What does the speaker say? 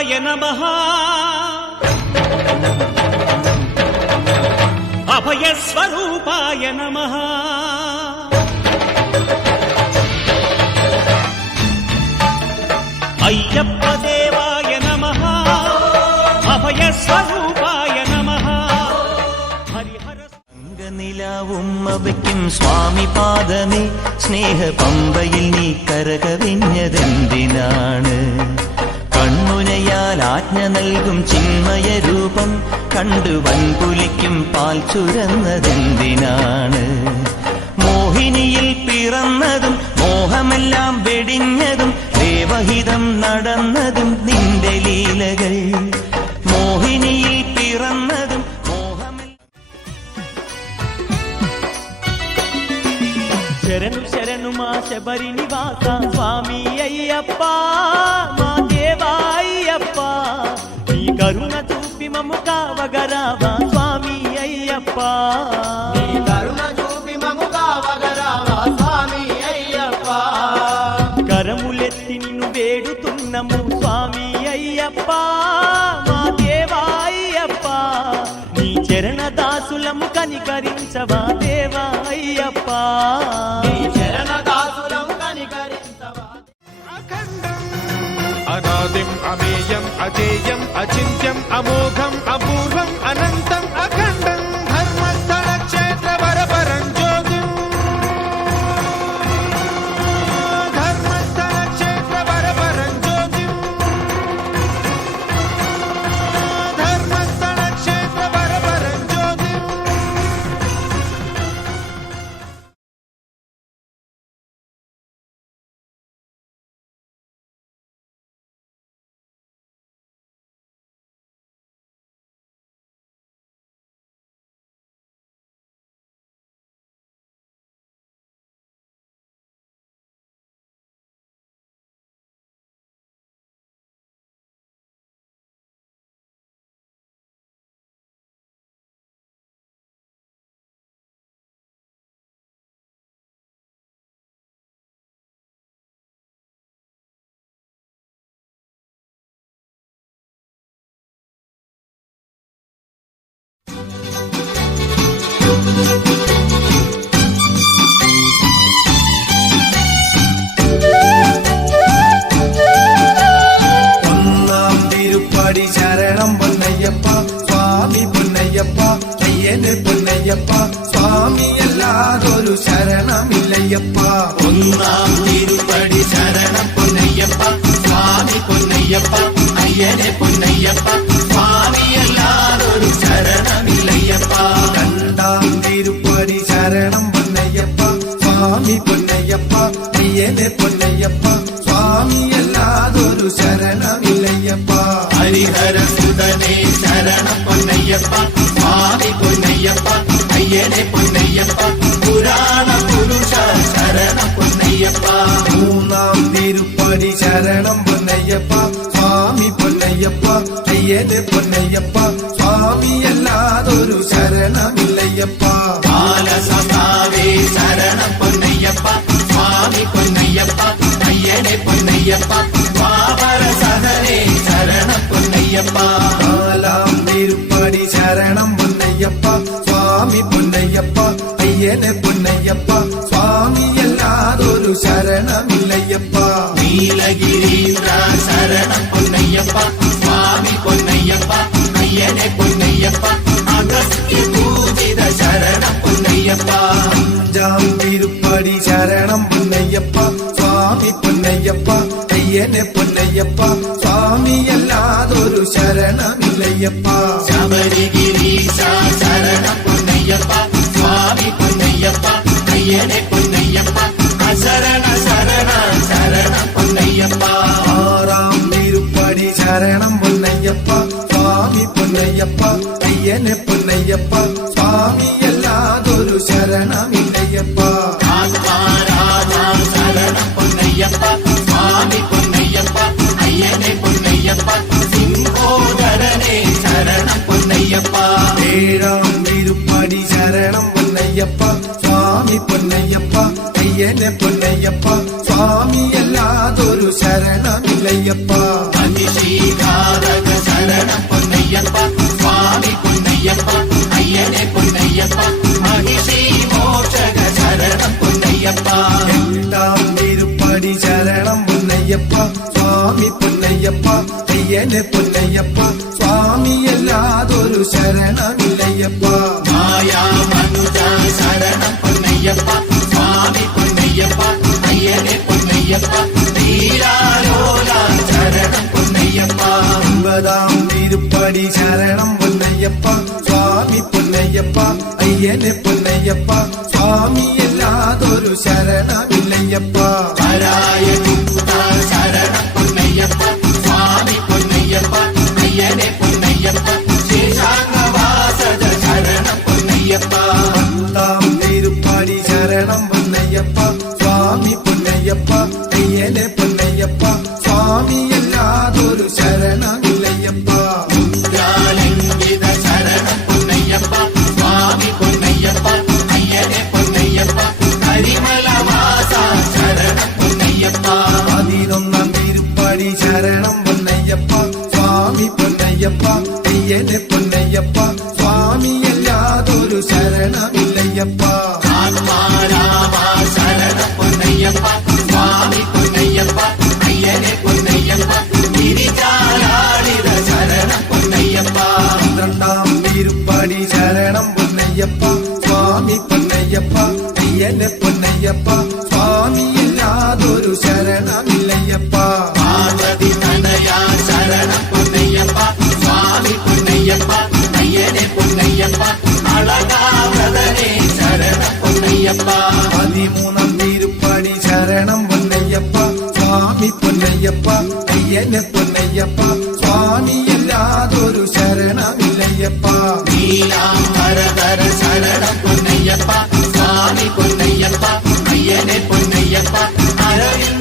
स्वरूपाय नमः अभय स्वरूपाय नमः अय्यप्प देवाय नमः अभय स्वरूपाय नमः നിലാവുമ്മവയ്ക്കും സ്വാമി പാദമേ സ്നേഹ പമ്പയിൽ നീ കരകവിഞ്ഞതെന്തിനാണ് കൺമുനയാൽ ആജ്ഞ നൽകും ചിന്മയ രൂപം കണ്ടു വൻപുലിക്കും പാൽ ചുരന്നതെന്തിനാണ് മോഹിനിയിൽ പിറന്നതും മോഹമെല്ലാം വെടിഞ്ഞതും ദേവഹിതം നടന്നതും നിന്റെ ലീലകൾ മോഹിനിയിൽ പിറന്നതും శరణు శరణు మా శబరి నివాస స్వామి అయ్యప్ప మా దేవా అయ్యప్ప నీ కరుణ చూపి మమ్ము కావగరావా స్వామి అయ్యప్ప నీ కరుణ చూపి మమ్ము కావగరావా స్వామి అయ్యప్ప కరములెత్తి నిన్ను వేడుతున్నము స్వామి అయ్యప్ప మా దేవా అయ్యప్ప నీ చరణ దాసులము కనికరించవా దేవా అయ్యప్ప अनादिम् अमेयम् अजेयम् अचिन्त्यम् अमोघम् अपूर्वम् अनन्तम् अखण्डम् धर्मस्थलक्षेत्रवरपरम् ज्योतिम् धर्मस्थलक्षेत्रवरपरम् ज्योतिम् धर्मस्थलक्षेत्रवरपरम् ज्योतिम् ഒന്നാം തിരുപ്പടി ശരണം പൊന്നയ്യപ്പ സ്വാമി പൊന്നയ്യപ്പ അയ്യന് പൊന്നയ്യപ്പ സ്വാമിയല്ലാതൊരു ശരണമില്ലയ്യപ്പ ഒന്നാം തിരുപ്പടി ശരണം പൊന്നയ്യപ്പ സ്വാമി പൊന്നയ്യപ്പ അയ്യനെ പൊന്നയ്യപ്പ സ്വാമിയല്ലാതൊരു ശരണമില്ലയ്യപ്പ രണ്ടാം തിരുപ്പടി ശരണം പൊന്നയ്യപ്പ സ്വാമി പൊന്നയ്യപ്പ അയ്യന് പൊന്നയ്യപ്പ സ്വാമിയല്ലാതൊരു ശരണമില്ലയ്യപ്പ ഹരിഹര സുതനേ ശരണം പൊന്നയ്യപ്പ സ്വാമി പൊന്നയ്യപ്പ അയ്യനെ പൊന്നയ്യപ്പ പുരാണ പുരുഷ ശരണം പൊന്നയ്യപ്പ മൂന്നാം തിരുപ്പടി ശരണം പൊന്നയ്യപ്പ സ്വാമി പൊന്നയ്യപ്പ അയ്യന് പൊന്നയ്യപ്പ സ്വാമിയല്ലാതൊരു ശരണമില്ലയ്യപ്പ ബാലസഖാവേ ശരണം പൊന്നയ്യപ്പ സ്വാമി പൊന്നയ്യപ്പ അയ്യനെ പൊന്നയ്യപ്പ പാവര സഹനേ ശരണം പൊന്നയ്യപ്പ നാലാം തിരുപ്പടി ശരണം പൊന്നയ്യപ്പ സ്വാമി പൊന്നയ്യപ്പ അയ്യന് പൊന്നയ്യപ്പ സ്വാമിയല്ലാതൊരു ശരണമില്ലയ്യപ്പ നീലഗിരീന്ദ്ര ശരണം പൊന്നയ്യപ്പ സ്വാമി പൊന്നയ്യപ്പ അയ്യനെ പൊന്നയ്യപ്പ അഗസ്ത്യ പൂജിത ശരണം പൊന്നയ്യപ്പ അഞ്ചാം തിരുപ്പടി ശരണം പൊന്നയ്യപ്പ സ്വാമി പൊന്നയ്യപ്പ അയ്യന് പൊന്നയ്യപ്പ സ്വാമിയല്ലാതൊരു ശരണമില്ലയ്യപ്പ ശബരിഗിരീശ ശരണം പൊന്നയ്യപ്പ സ്വാമി പൊന്നയ്യപ്പ അയ്യനെ പൊന്നയ്യപ്പ അശരണ ശരണ ശരണം പൊന്നയ്യപ്പ ആറാം തിരുപ്പടി ശരണം പൊന്നയ്യപ്പ സ്വാമി പൊന്നയ്യപ്പ അയ്യന് പൊന്നയ്യപ്പ സ്വാമിയല്ലാതൊരു ശരണമില്ലയ്യപ്പ ആത്മാരാധ ശരണം പൊന്നയ്യപ്പ സ്വാമി പൊന്നയ്യപ്പ അയ്യനെ പൊന്നയ്യപ്പ സിംഹോദരനെ ശരണം പൊന്നയ്യപ്പ ഏഴാം തിരുപ്പടി ശരണം പൊന്നയ്യപ്പ സ്വാമി പൊന്നയ്യപ്പ അയ്യന് പൊന്നയ്യപ്പ സ്വാമിയല്ലാതൊരു ശരണമില്ലയ്യപ്പ അതിശീകാര അയ്യനെ പൊന്നയ്യപ്പ സ്വാമിയല്ലാതൊരു ശരണമില്ലയ്യപ്പ മായാ മനുജ ശരണം പൊന്നയ്യപ്പ സ്വാമി പൊന്നയ്യപ്പ അയ്യനെ പൊന്നയ്യപ്പ തീരാലോല ശരണം പൊന്നയ്യപ്പ ഒമ്പതാം തിരുപ്പടി ശരണം പൊന്നയ്യപ്പ സ്വാമി പൊന്നയ്യപ്പ അയ്യനെ പൊന്നയ്യപ്പ സ്വാമിയല്ലാതൊരു ശരണമില്ലയ്യപ്പ വരായ ഗുപ്ത ശരണം പൊന്നയ്യപ്പ സ്വാമി പൊന്നയ്യപ്പ അയ്യനെ പൊന്നയ്യപ്പ ശേഷാംഗവാസജ ശരണം പൊന്നയ്യപ്പ പത്താം തിരുപ്പടി ശരണം പൊന്നയ്യപ്പ സ്വാമി പൊന്നയ്യപ്പ അയ്യനെ പൊന്നയ്യപ്പ സ്വാമിയല്ലാതൊരു ശരണമില്ലയ്യപ്പ മുദ്രാലംഘിത ശരണം പൊന്നയ്യപ്പ സ്വാമി പൊന്നയ്യപ്പ അയ്യനെ പൊന്നയ്യപ്പ കരിമലവാസ ശരണം പൊന്നയ്യപ്പ 11 തിരുപ്പടി ശരണം പൊന്നയ്യപ്പ സ്വാമി പൊന്നയ്യപ്പ അയ്യനെ പൊന്നയ്യപ്പ സ്വാമിയല്ലാതൊരു ശരണമില്ലയ്യപ്പ ആത്മാരാമ ശരണം പൊന്നയ്യപ്പ സ്വാമി പൊന്നയ്യപ്പ അയ്യനെ പൊന്നയ്യപ്പ ഗിരിജാലാളിത ശരണം പൊന്നയ്യപ്പ 12 തിരുപ്പടി ശരണം പൊന്നയ്യപ്പ സ്വാമി പൊന്നയ്യപ്പ അയ്യനെ പൊന്നയ്യപ്പ സ്വാമിയല്ലാതൊരു ശരണമില്ലയ്യപ്പ പാർവതി തനയാ ശരണം പൊന്നയ്യപ്പ സ്വാമി പൊന്നയ്യപ്പ അയ്യനെ പൊന്നയ്യപ്പ അളകാവ്രതനെ ശരണം പൊന്നയ്യപ്പ 13 തിരുപ്പടി ശരണം പൊന്നയ്യപ്പ സ്വാമി പൊന്നയ്യപ്പ അയ്യനെ പൊന്നയ്യപ്പ സ്വാമിയല്ലാതൊരു ശരണമില്ലയ്യപ്പ നീലാംബരധര ശരണം പൊന്നയ്യപ്പ സ്വാമി പൊന്നയ്യപ്പ അയ്യനെ പൊന്നയ്യപ്പ അരവിന്ദ